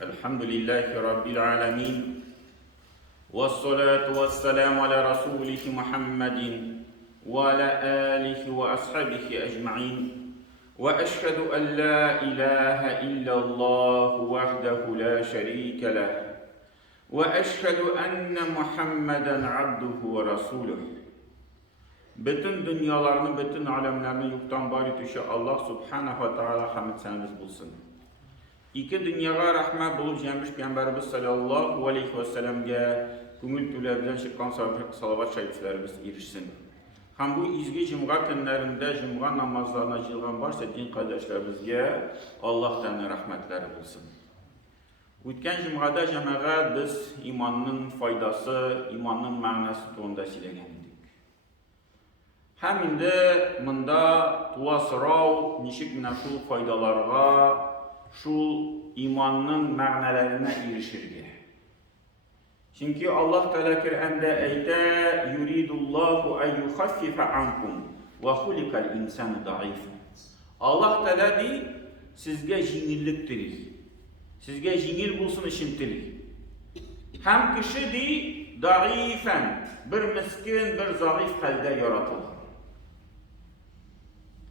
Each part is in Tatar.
الحمد لله رب العالمين والصلاة والسلام على رسوله محمد وعلى آله وأصحابه أجمعين وأشهد أن لا إله إلا الله وحده لا شريك له وأشهد أن محمدا عبده ورسوله. Bütün dünyalarını, bütün alemlerini yoktan var etüşe Allah subhanahu wa ta'ala hamd seniniz bulsun. İki dünyaya rahmet bulup gelmiş Peygamberimiz sallallahu aleyhi ve sellem'e köngül tülebilen çıkan salavat şeriflerimiz erişsin. Hem bu izgi cumğa günlerinde cumğa namazlarına cılgan varsa din kardeşlerimizge Allah'tan rahmetleri bulsun. Ötken cumğada cemaat biz imanın faydası, imanın manası tuğunda silegendik. Hem indi mında tulasırav nişik mine şu faydalarga, şu imanın ma'nalarına erişirdi. Çünkü Allah Teala Kur'an'da ayette yuridullahu en yukhaffifa ankum ve hulikal insanu da'if. Allah Teala di sizge jingillik dirir. Sizge jingil bulsun işintirir. Hem kişi di da'ifen bir miskin bir zayıf halde yaratılır.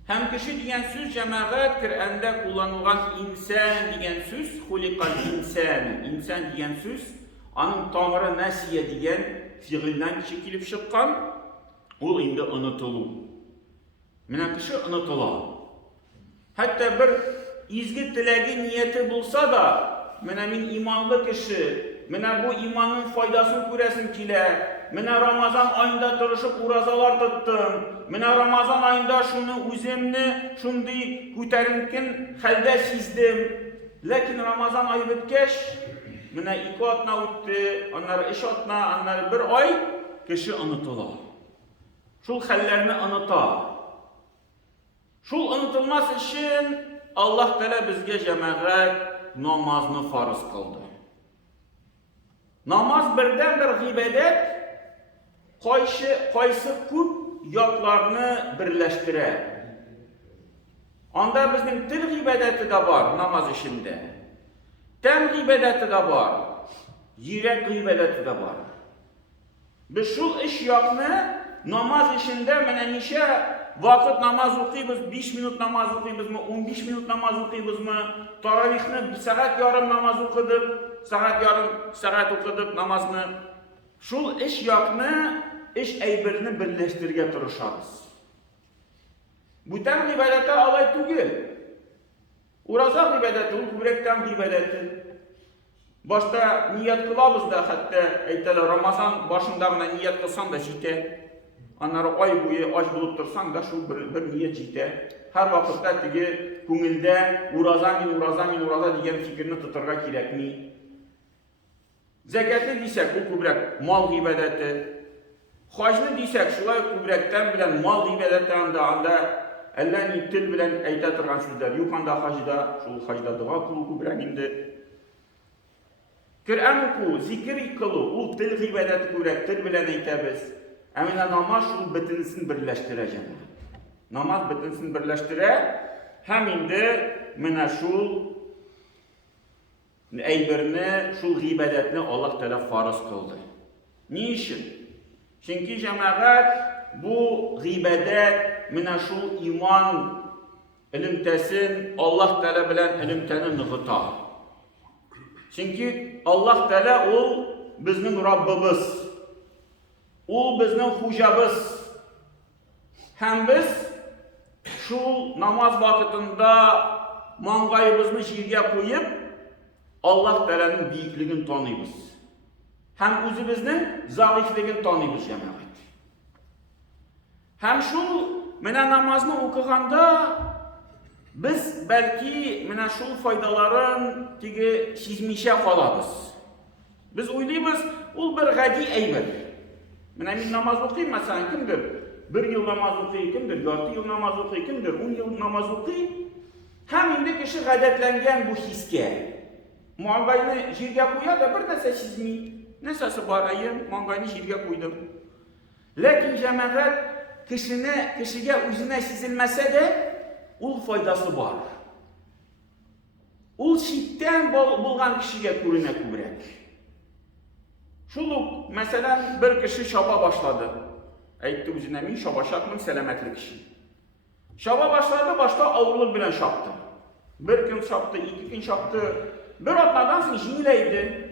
Hem kişi diyen söz cemaat Kur'an'da kullanılan insan diyen söz hulikal insan. İnsan diyen söz onun tamırı nasiye diyen fiilden çekilip çıkan o indi unutulur. Mine kişi unutular. Hatta bir izgi tilegi niyeti bulsa da min imanlı kişi mine bu imanın faydasını göresin kile. Mine Ramazan ayında duruşup urazalar tuttum. Mine Ramazan ayında şunu üzümünü şundi küterinkin halde sizdim. Lakin Ramazan ayı bitkeş mine iki atna utti, onlar iş atna, onlar bir ay kişi unutular. Şul hallerini unutar. Şul unutulmaz için Allah Teala bizge cemaat namazını farz kıldı. Namaz birden bir ibadet, qaysı küp yaklarını birleştirir. Onda bizim dil ibadeti de var namaz işinde. Ten ibadeti de var. Yürek ibadeti de var. Biz şu iş yakını namaz işinde nişe vakit namaz okuyuz, 5 minut namaz okuyuz mu, 15 minut namaz okuyuz mu, taravihni 1 saat yarım namaz okuduk, saat okuduk namazını. Şu iş yakını, iş eybirini birleştirge turuşarız. Bütün ibadete alay tügül. Urazak ibadeti, kübrekten ibadeti. Başta niyet kılavuz da hatta eyteler Ramazan başında niyet kılsan da jite. Onları ay boyu aç bulup dursan da şu bir niyet jite. Her vakitte tügü köngülde uraza diyen fikrini tuturga kirekmi. Zekatni diysek bu kübrek mal ibadeti. Hacni diysek şulay kübrekten bilen mal ibadeti anda Allah'ın til bilen ayta turgan sözler. Yuqanda hacda, şul hacda dua kulu kübrek indi. Kur'an oku, zikir kılı, o til ibadeti kübrek, til bilen ayta biz. Amina namaz şul bitinsin birleştireceğim. Namaz bitinsin birleştire, hem indi mina şul eybirini, şul ibadetini Allah Teala farz kıldı. Niçin? Çünkü cemaat bu ibadet mina şu iman ilimtesin Allah Teala bilen ilimtenin nıgıta. Çünkü Allah Teala o bizim Rabbimiz. O bizim hocamız. Hem biz şu namaz vakitinde mangayımızı şirge koyup Allah Teala'nın büyüklüğünü tanıyız. Hem özümüzün zayıflığını tanıyız cemaat. Hem şu mine namazını okuyanda biz belki mine şu faydaların tigi sizmişe kalabız. Biz oynayız, o bir gadi eybir. Mine namaz okuyayım mesela kimdir? 1 yıl namaz okuyayım kimdir? 6 yıl namaz okuyayım kimdir? 10 yıl namaz okuyayım. Hem indi kişi gadetlengen bu hiske. Mangayını jirge koyar da bir nese sizmi. Nesası barayım, mangayını jirge koydum. Lakin cemaat kişiye üzerine çizilmese de ul faydası var. Ul çitten bulgan kişiye kuruna kübrek. Şuluk, mesela bir kişi şaba başladı. Ayette üzerine min şaba şartmın selametli kişi. Şaba başladı, başta avruluk bilen şaptı. Bir gün şaptı, 2 gün şaptı. Bir atmadan sonra jinileydi.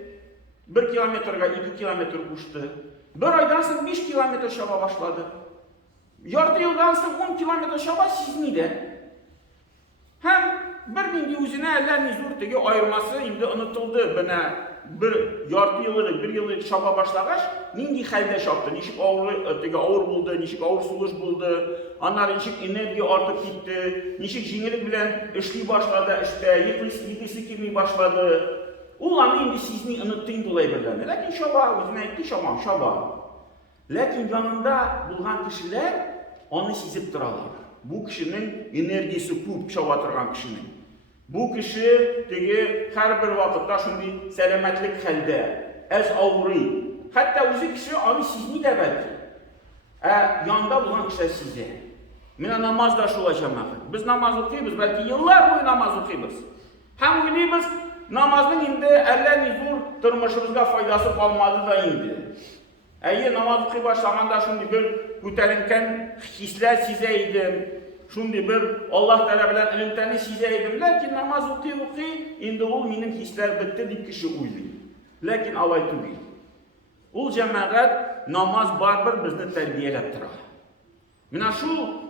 1 kilometrega 2 kilometr uçtu. Bir aydan sonra 5 kilometr şaba başladı. Yardı yıldan sonra 10 kilometr şaba sizmiydi. Hem bir mindi üzerine ellerini zurtegi ayırması indi unutuldu. Bana bir yardı yıllık, 1 yıllık şaba başlagaç, mindi halde şaptı. Nişik ağır buldu, nişik ağır suluş buldu. Onlar nişik enerji artıp gitti. Nişik jinilik bilen işli başladı, işte yıkısı kimi başladı. Ulan indi sizni unuttuğun dolayı birden. Lakin şaba üzerine etti şaba. Lakin yanında bulgan kişiler onu sizip duralar. Bu kişinin enerjisi küp şabatırgan kişinin. Bu kişi tegi her bir vakitte şimdi selametlik halde, ez avri. Hatta özü kişi onu sizni de belki. Yanında bulan kişiler size. Mina namaz da şu olacağım. Biz namaz okuyuz, belki yıllar boyu namaz okuyuz. Hem oynayız, namazın indi, ellerini zor tırmışımızda faydası kalmadı da indi. Eğer namaz okuyup başlamanda şimdi bir gütelinken hisler sizeydim. Şimdi bir Allah Teala bilen ilimteni sizeydim. Lakin namaz okuy, indi ol benim hisler bitti deyip kişi uydu. Lakin alay değil. Ol cemaat namaz barbar bizni terbiyelep tura. Mina şu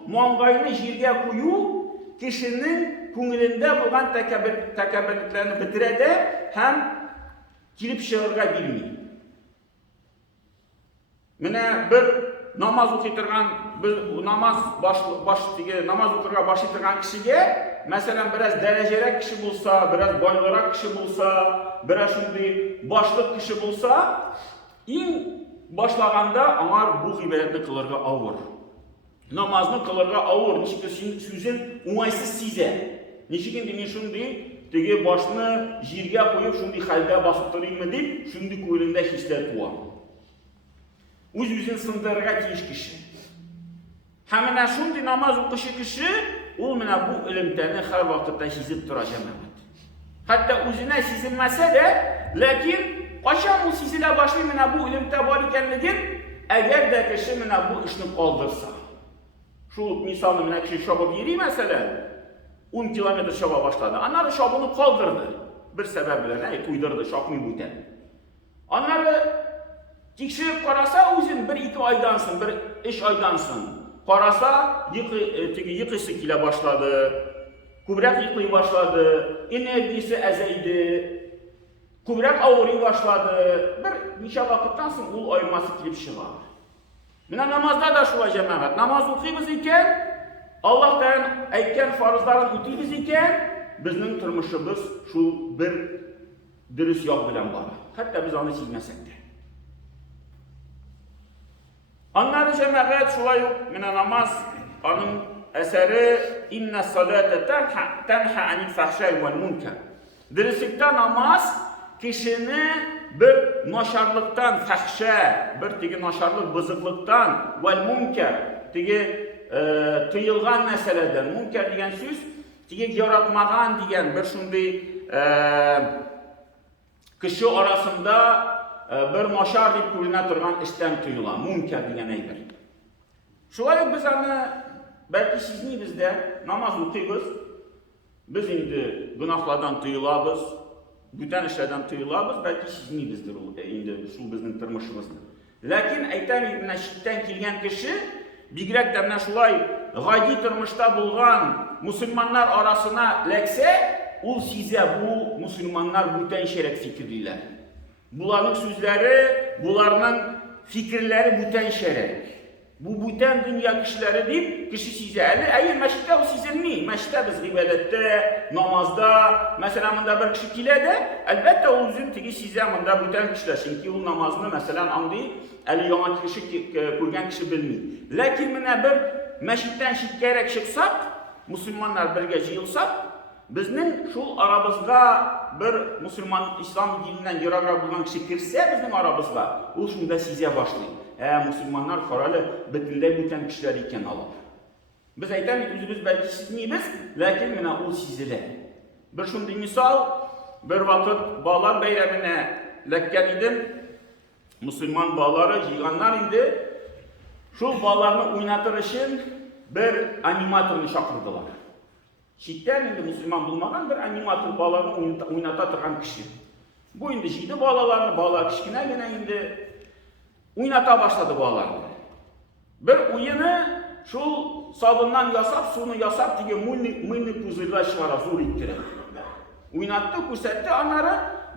muangayını jirge koyu kişinin көңелендә булган тәкәббüрлüklerini bitirə de hem girip şığırga bilmeyi. Mine bir namaz okuyturgan, namaz okurga başlaytırgan kişiye, mesela biraz derecelik kişi bulsa, biraz boylarak kişi bulsa, biraz şimdi başlık kişi bulsa, in başlaganda anar bu ibadetni kılırga ağır. Namazını kılırga ağır, nişik sözün umaysız size. Nişik indi şimdi tege başını jirge koyup şimdi halde basıp durayım mı deyip, şimdi koyulunda hisler tuğa. Üz-üzün sındırga teyiş kişi. Hemen şimdi namaz okuşu kişi, o bu ilimteni her vakitte hizip duracak. Hatta üzüne sizilmese de, lakin kaçan o sizile başlayıp bu ilimte var ikenlidir, eğer de kişi bu işini kaldırsa. Şu misalını kişi şabab yeri mesela, 10 kilometre şaba başladı. Anları şabını kaldırdı. Bir sebeple uydurdu, şabını buten. Anları tekşirip karasa özün 1-2 aydansın, 1-3 aydansın. Karasa yıkısı ile başladı. Kubrak yıkıyı başladı. Enerjisi ezeydi. Kubrak ağırı başladı. Bir nişe vakıttansın ul ayırması kilip şılar. Mina namazda da şu cemaat. Namaz okuyuz iken Allah Teala aytgan farzlarını o'taymiz iken bizning turmushimiz şu bir dürüst yo'l bilan bor. Hatta biz onu sezmasek de. Anlar cemaat şulay mina namaz onun eseri inna salate tenha anil fahşai vel munkar. Dürüstlükten namaz kişini bir naşarlıktan fahşa, bir tigi naşarlık bızıklıktan vel munkar tigi tıyılgan meseleden, münker diyen söz, yaratmagan diyen bir şunday kişi arasında bir naşar deyip kuruna turgan işten tıyılan, münker diyen eydir. Şulayık biz belki sizni bizde namaz okuyuz, biz indi günahlardan tıyılabız, bütün işlerden tıyılabız, belki sizni bizdir indi şu bizim tırmışımızdır. Lakin aytam şitten kilgen kişi, Bigrek demne şulay gaydi turmuşta bulgan Müslümanlar arasına lekse, ul size bu Müslümanlar bütün şerek fikirliler. Buların sözleri, bularının fikirleri bütün şerek. Bu bütün dünya kişileri deyip kişi size eğer meşritte o sizilmeyi, meşritte biz ibadette, namazda, mesela bunda bir kişi kile de elbette o üzüm teki size bunda bütün kişiler. Çünkü o namazını mesela andı, eli yana kişi kurgan kişi bilmiyor. Lakin buna bir meşritten şirkerek çıksak, Müslümanlar birge jıyılsak, bizning şu aramızda bir Müslüman İslam dininden yırağa bulan kişi kirse bizim aramızda, o şunda size başlayın. Müslümanlar karalı bütünde bütün kişiler iken alır. Biz aytamayız, biz belki sizmiyiz, lakin mina o sizile. Bir şunday misal, bir vakit bağlar beyramine lekken idim. Müslüman bağları yığanlar indi. Şu bağlarını oynatır için bir animatörünü çakırdılar. Çitten indi Müslüman bulmagan bir animatör bağlarını oynata turgan kişi. Bu indi jiydi bağlarını, bağlar kişkine gene indi oynata başladı bağlarını. Bir oyunu şu sabundan yasap, sunu yasap diye mıyni puzırla çıkara zor ittirip. Oynattı, kursetti, onları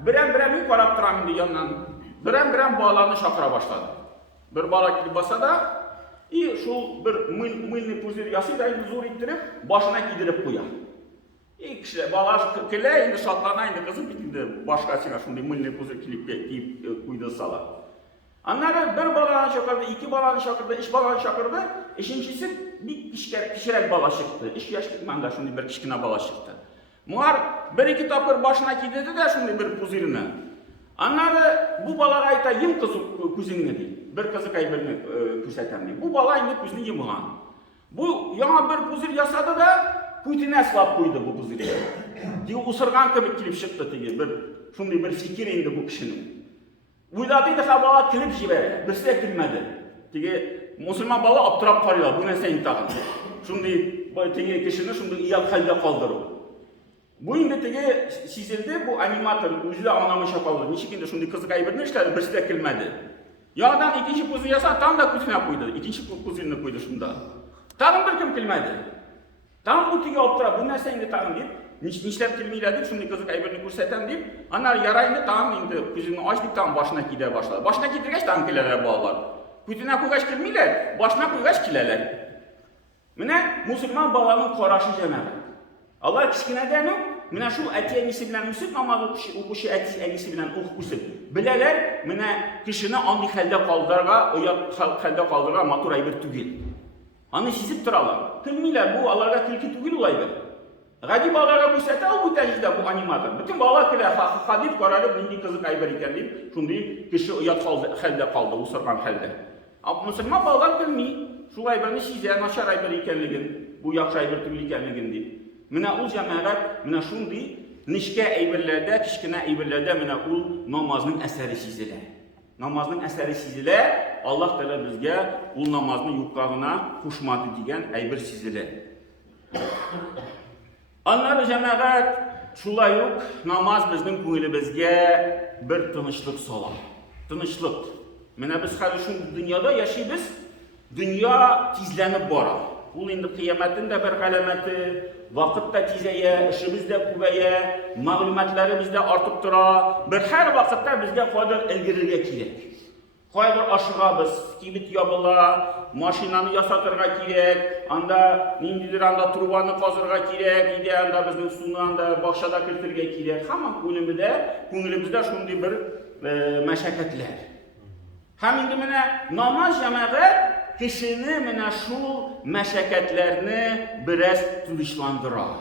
biren yukarı turam indi yandan. Biren bağlarını çakıra başladı. Bir bağlar gidip basa da şu bir mıyni puzır yası da indi zor ittirip başına gidirip koyar. Kişiler bağlar kile indi şatlarına indi kızım bitindi. Başkasına şimdi mıyni puzır kilip koydu salar. Onları bir balanı çakırdı, iki balanı çakırdı, üç balanı çakırdı. İkincisi bir kişiler bala çıktı. İş yaşlıkman da şimdi bir kişkine bala çıktı. Muhar bir iki tapır başına gidildi de şimdi bir puzirini. Onları bu balara ayta yim kızı kuzinini değil. Bir kızı kaybirini küsetem değil. Bu bala indi kuzini yımılan. Bu yana bir puzir yasadı da Putin'e slap koydu bu puziri. Diye usırgan gibi kilip çıktı diye. Şimdi bir fikir indi bu kişinin. Uyladıydı ha bala kilip jibere, birisi de kilmedi. Tigi Müslüman bala aptırap karıyor, bu ne sen intihar. Şimdi tigi kişinin şimdi iyal halde kaldırır. Bu indi tigi sizildi, bu animatör, yüzde anlamışa kaldı. Niçin şimdi kızı kaybedin işleri, birisi de kilmedi. Yağdan ikinci kuzu yasa tam da kuzine koydu, ikinci kuzunu koydu şunda. Tanım bir kim kilmedi. Tam bu tigi aptırap, bu ne sen indi tanım deyip. Nişler kilmeyle deyip, şimdi kızı kaybedini kursetem deyip, onlar yarayındı, tamam indi, kuzunu açtık, tam başına gider başladı. Başına gidirgeç tam kileler bağlar. Kuzuna koygaç kilmeyle, başına koygaç kileler. Mine, Müslüman bağlarının koraşı cemaat. Allah kişkine denu, mine şu eti enisi bilen müsük, ama o kuşu eti enisi bilen okusu. Bileler, mine kişini andi halde kaldırga, halde kaldırga maturayı bir tügil. Anı sizip tıralar. Kilmeyle bu Allah'a kilki tügil olaydı. Gadi bağlara bu sete o bu tecrüde bu animatör. Bütün bağlar kile hadip kararı bindi kızı kaybederken deyip, şimdi kişi uyat halde kaldı, usırgan halde. Ama Müslüman bağlar bilmeyi, şu ayberni size naşar ayber ikenligin, bu yakşı ayber türlü ikenligin deyip. Mine ul cemaat, mine şimdi nişke ayberlerde, kişkine ayberlerde mine ul namazının eseri sizile. Namazının eseri sizile, Allah Teala bizge ul namazının yukarına kuşmadı diyen ayber sizile. Anlar cemaat, şulay yok, namaz bizning ko'nglimizga bir tinchlik solar. Tinchlik. Mana biz hali shu dunyoda yashaymiz, dunyo tezlanib boradi. Bu endi qiyomatning da bir alamati, vaqt da tezaya, ishimiz da ko'paya, ma'lumotlarimiz da ortib turadi. Bir har vaqtda bizga qodir ilgariga kerak. Qodir oshig'amiz, kibit yopila, mashinani yasatırga kerak, anda nindidir anda trubani qozirga kerak, ide anda bizning suvni anda bog'chada kirtirga kerak. Hamma ko'nglimizda shunday bir mashaqqatlar. Ham endi mana namoz jamoat kishini mana shu mashaqqatlarni biraz tinchlantiradi.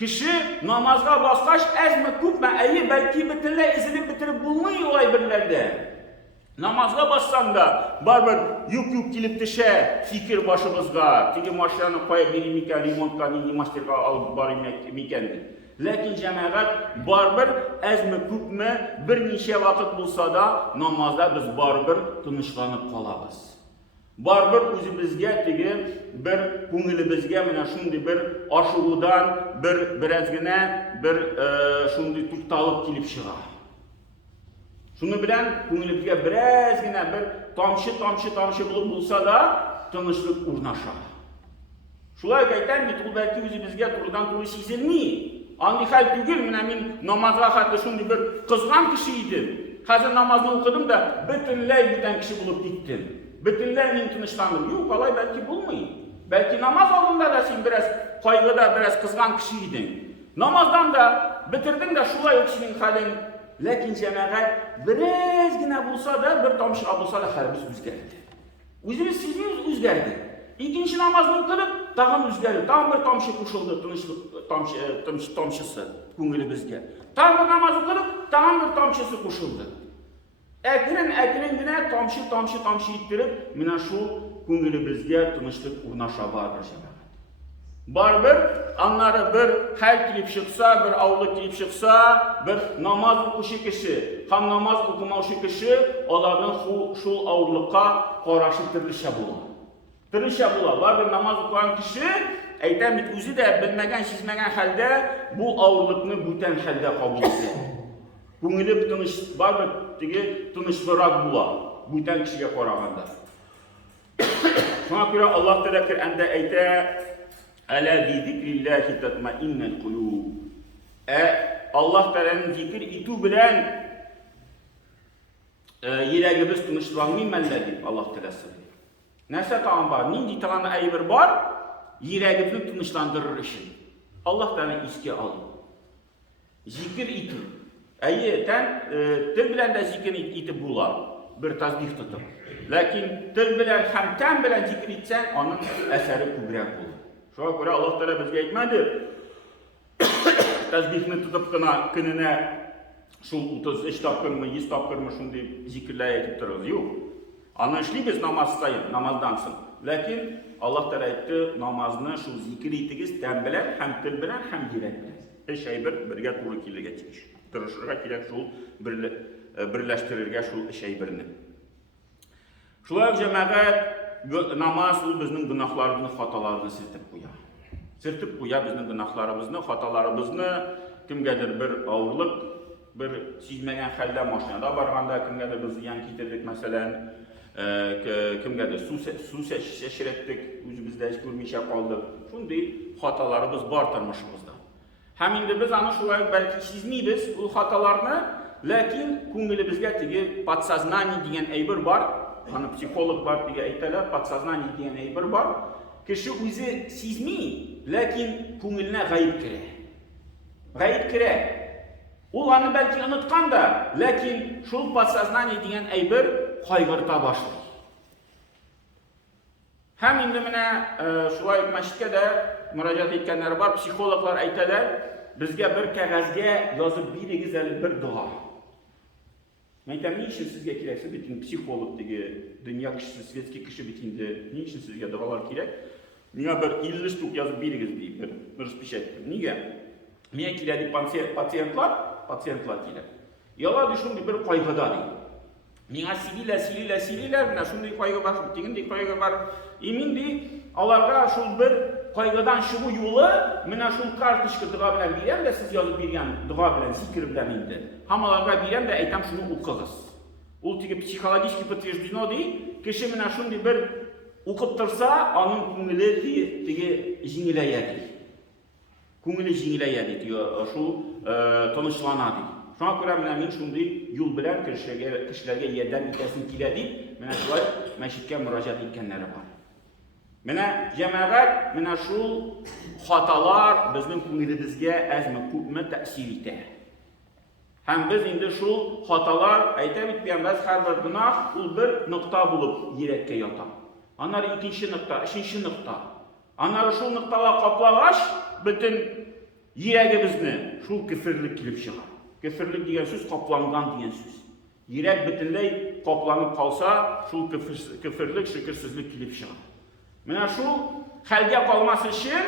Kishi namozga bosqach azmi ko'pmi, ayi balki butunlay izilib bitirib bo'lmaydi olay birlarda. Namazga bassanda baribir yuk kelib tisha fikr boshimizga, tigi mashinani qo'yib berimikan, remontga, masterga olib borimikan. Lekin jamoat baribir azmi ko'pmi bir necha vaqt bo'lsa-da namozda biz baribir tinchlanib qolamiz. Baribir o'zimizga tigi bir ko'nglimizga mana shunday bir oshig'udan birozgina bir shunday to'xtalib kelib chiqadi. Şunu bilen ko'nglimizga birozgina bir tomchi bo'lib bo'lsa-da tinchlik o'rnashadi. Shulay aytaymi, belki o'zimizga turdan to'g'ri sezilmaydi. Andi hal tugul, mana men namozga haqida shunday bir qizg'an kishi edim. Hozir namozni o'qidim da butunlay butan kishi bo'lib ketdim. Butunlay men tinchlandim. Yo'q, qalay balki bo'lmaydi. Balki namoz oldinda da sen biraz qayg'ida, biraz qizg'an kishi eding. Namozdan da bitirding da shulay o'qishning halin. Lekin jamoat birozgina bo'lsa-da, bir tomchi bo'lsa-da harbis o'zgardi. O'zimiz sizimiz o'zgardi. Ikkinchi namozni o'qib, tag'in o'zgardi. Tag'in bir tomchi qo'shildi, tinchlik tomchisi ko'nglimizga. Tag'in bir namoz o'qib, tag'in bir tomchisi qo'shildi. Akrin-akringina tomchi ittirib, mana shu ko'nglimizga tinchlik o'rnasha bordi jamoat. Baribir anlari bir hal kelib chiqsa, bir avliq kelib chiqsa, bir namoz o'qishi kishi, ham namoz o'qimovchi kishi ularning shu avliqqa qarashi turlicha bo'ladi. Turlicha bo'ladi. Baribir namoz o'qigan kishi aytamiz o'zi de bilmagan, sezmagan holda bu avliqni butun holda qabul qiladi. Ko'ngli tinish, baribir tinchroq bo'ladi butun kishiga qaraganda. Shuna ko'ra Alloh taolo Qur'onda aytadi: "Ala bi zikrillahi tatma'innul qulub." Alloh taolaning zikr etu bilan yuragimiz tinchlanmaydi deb Alloh taolo so'raydi. Narsa taqambar, nindi taqamda aybir bor, yuragimizni tinchlantirir uchun. Alloh taolo esga oldi. Zikr etu. Til bilan da zikr etib bo'ladi, bir tasbih tutib. Lekin til bilan ham tan bilan zikr etsan, onun asari ko'proq bo'ladi. Shuna ko'ra Alloh taolo bizga aytmadi, tasbihni tutibgina kunini shu 33 topqirmi, 100 topqirmi shunday zikrlar aytib turamiz. Yo'q. Ana ishlaymiz namoz sayin, namozdan so'ng. Lekin Alloh taolo aytdi, namozni shu zikr etigiz tan bilan, ham til bilan, ham yurak bilan. Shay birga to'g'ri kelishga tegish. Turishga kerak shu birlashtirirga shu shay birini. Shular jamoat namoz u bizning gunohlarimizni, xatolarimizni siltib qo'yadi. Siltib qo'yadi bizning gunohlarimizni, xatolarimizni. Kimgadir bir og'irlik, bir sezmagan holda mashinada borganda kimgadir biz ziyon keltirdik, masalan, kimgadir suv shashratdik, o'zimizda hech ko'rmay qoldik. Shunday xatolarimiz bor turmushimizda. Ham endi biz ana shular balki sezmaymiz bu xatolarni, lekin ko'nglimizga tegi podsoznaniy degan aybir bor. Hani psixologlar degan aytadilar, podsoznaniy degan aybir bor. Kishi o'zi sezmay, lekin ko'ngilga g'ayib kiradi. G'ayib kiradi. Ularni balki unutganda, lekin shu podsoznaniy degan aybir qayg'urta boshlaydi. Ham endi mana shulay masjidga murojaat etganlar bor, psixologlar aytadilar, bizga bir qog'ozga yozib beringiz bir duo. Men aytaman, niçin sizga kerak? Bütün psixolog degi dunyo kishisi, svetskiy kishi bitindi. Niçin sizga duolar kerak? Menga bir 50 stuk yozib beringiz deydi. Bir raspishать. Nega? Menga keladi patsientlar keladi. Yo'lda shunday bir qayg'uda deydi. Menga sililar, mana shunday qayg'u bor, deganday qayg'u bor. Endi ularga shu bir qayg'udan chiqu yo'li mana shu kartochka duo bilan bergan da siz yozib bergan duo bilan zikr bilan endi. Hammalarga bergan da aytam shuni o'qigiz. U tigi psixologik подтверждено deydi. Kishi mana shunday bir o'qib tursa, uning ko'ngli tigi yengillayadi. Ko'ngli yengillayadi, shu tinchlanadi. Shuna ko'ra men shunday yo'l bilan kishilarga yordam etasim keladi. Mana shulay masjidga murojaat etganlar bor. Mana jamoat mana shu xatolar bizning ko'nglimizga azmi ko'pmi ta'sir etadi. Ham biz endi shu xatolar aytib o'tganmiz, har bir gunoh u bir nuqta bo'lib yurakka yotadi. Ana ikkinchi nuqta, uchinchi nuqta. Ana shu nuqtalar qoplag'ach butun yuragimizni shu kufrlik kelib chiqadi. Kufrlik degan so'z qoplangan degan so'z. Yurak butunlay qoplanib qolsa, shu kufrlik, shukrsizlik kelib chiqadi. Mana shu halga qolmas uchun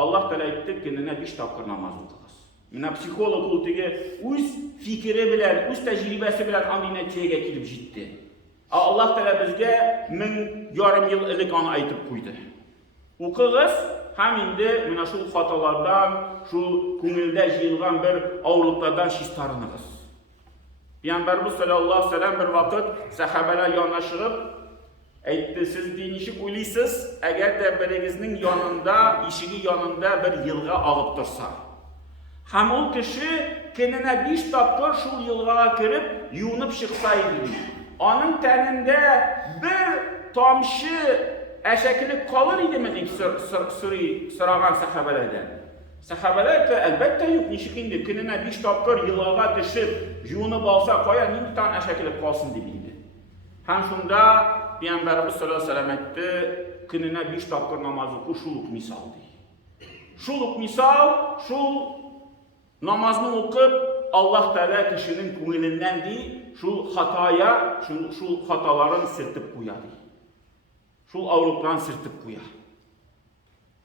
Alloh taolo aytdi, kunini 5 topqir namoz o'qigiz. Mana psixolog o'tiga o'z fikri bilan, o'z tajribasi bilan anday natijaga kelib jetdi. Alloh taolo bizga 1000 yil ilk onu aytib qo'ydi. O'qigiz, ham endi mana shu xatolardan, shu ko'ngilda yig'ilgan bir og'riqlardan shistaringiz. Payg'ambarimiz sallallohu alayhi vasallam bir vaqt sahobalar yonashib aytdi, siz deyishib o'ylaysiz, agarda biringizning yonida, eshigi yonida bir yilg'a og'ib tursa, ham u kishi kunini 5 topqir shu yilg'aga kirib, yuvinib chiqsa edi. Onun tanida bir tomchi ashaklik qolar edimi deb so'ragan sahobalardan. Sahobalar albatta yo'q, nechuk endi kunini 5 topqir yilg'aga tushib, yuvinib olsa qo'ya, ming ton ashaklik qolsin dedi. Ham shunda Payg'ambarimiz sallallohu alayhi vasallam aytdi, kunini 5 topqir namoz o'qish shuluq misol deydi. Shuluq misol, shu namozni o'qib Alloh taolo kishining ko'nglidan shu xatoya, shu xatolarini siltib qo'yadi. Shu og'riqlarni siltib qo'yadi.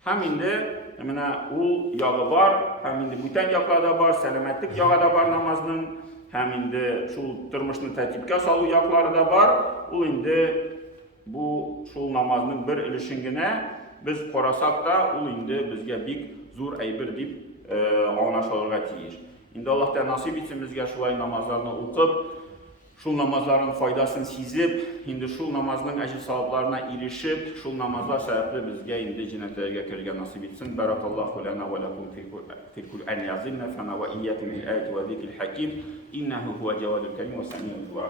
Həm indi mənə ul yağı var, həm indi бүтən yaqlarda var, sələmətlik yağı da var namazının, həm indi şul durmuşunu tərtibə salu yaqları da var. Ul indi bu şul namazının bir ilişingine biz qorasaq da ul indi bizə bir zor əybir deyib anlaşılırğa tiyir. İndi Allah da nasip etsin bizə şulay namazlarını oxub, şul namazların faydasını sizib, indi şul namazının əcr savablarına erişib, şul namazlar səbəbli bizə indi cənnətlərə girməyə nasib etsin. Barakallahu lana və lakum fil Qur'an yazilna fana və iyyakum bil ayati və zikril hakim innehu huve cevalul kerim ve semi'ud du'a.